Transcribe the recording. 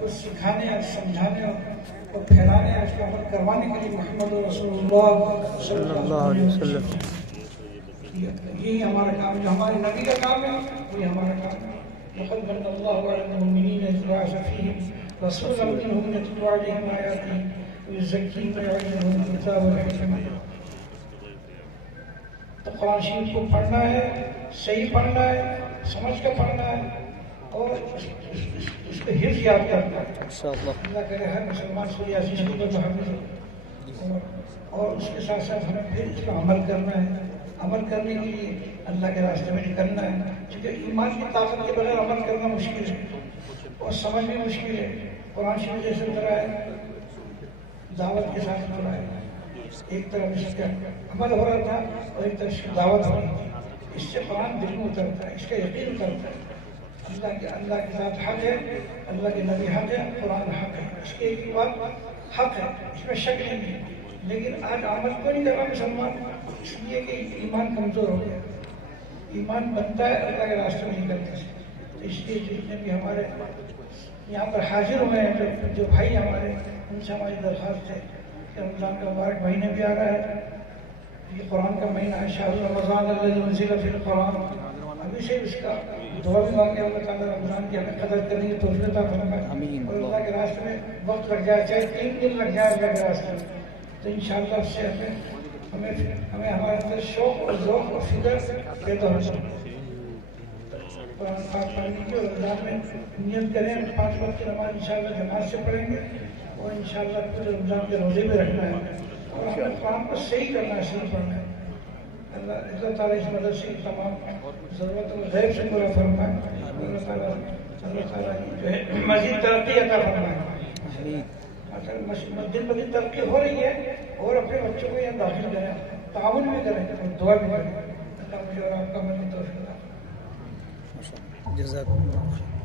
کو سکھانے اور سمجھانے اور پھیلانے اور اس کو عمل کروانے کے لیے محمد رسول اللہ صلی اللہ علیہ وسلم یہی ہمارا کام ہے. جو ہمارے نبی کا کام ہے وہی ہمارا کام ہے. لقد من اللہ علی المؤمنین اذ بعث فیہم رسولا منہم یتلو علیہم آیاتہ ویزکیہم ویعلمہم الکتاب والحکمۃ. تو قرآن شریف کو پڑھنا ہے، صحیح پڑھنا ہے، سمجھ کے پڑھنا ہے اور اس کو حفظ یاد کرنا ہے. اللہ کرے ہر مسلمان سورہ یاسین شریف کو حافظ ہو اور اس کے ساتھ ساتھ ہمیں پھر اس پر عمل کرنا ہے. عمل کرنے کے لیے اللہ کے راستے میں نکلنا ہے، کیونکہ ایمان کی طاقت کے بغیر عمل کرنا مشکل ہے اور سمجھ بھی مشکل ہے. قرآن شریف جیسے اترا ہے دعوت کے ساتھ اترا ہے. ایک طرف اس کا عمل ہو رہا تھا اور ایک طرف اس کی دعوت ہو رہی تھی. اس سے قرآن دل میں اترتا ہے، اس کا یقین اترتا ہے. اللہ کے ساتھ حق ہے، اللہ کے نبی حق ہے، قرآن حق ہے. اس کے ایک بات حق ہے، اس میں شک نہیں ہے. لیکن آج عمل کو نہیں کر رہا مسلمان، اس لیے کہ ایمان کمزور ہو گیا. ایمان بنتا ہے اللہ کے راستے میں نکلنے سے. تو اس لیے جتنے بھی ہمارے یہاں پر حاضر ہوئے ہیں جو بھائی ہمارے، ان سے ہماری درخواست ہے کہ رمضان کا مبارک مہینہ بھی آ رہا ہے. یہ قرآن کا مہینہ ہے، شہر رمضان الذی انزل فیہ القرآن. ابھی سے اس کا دعا بھی مانگے اللہ تعالیٰ رمضان کی ہمیں قدر کرنے کی توفیق عطا فرمائے اور اللہ کے راستے میں وقت لگ جائے، چاہے 3 دن لگ جائے اللہ کے راستے میں، تو انشاءاللہ اس سے ہمیں ہمارے اندر شوق اور ذوق اور فکر پیدا ہو سکے. قرآن پاک پڑھنے کی اور رمضان میں نیت کریں. 5 وقت کی نماز انشاءاللہ جماعت سے پڑھیں گے اور انشاءاللہ پورے رمضان کے روزے بھی رکھنا ہے اور ہمیں قرآن کو صحیح کرنا ہے، صحیح پڑھنا ہے. اللہ تعالیٰ اس مدرسے کی تمام ضرورت اور غیب سے پورا فرمائے. اللہ تعالیٰ جو ہے مزید ترقی عطا فرمائے. دن بدن ترقی ہو رہی ہے اور اپنے بچوں کو یہاں داخل کریں، تعاون بھی کریں اور دعا بھی کریں. اللہ مجھے اور آپ کا مزید توفیق عطا فرمائے. جزاک اللہ.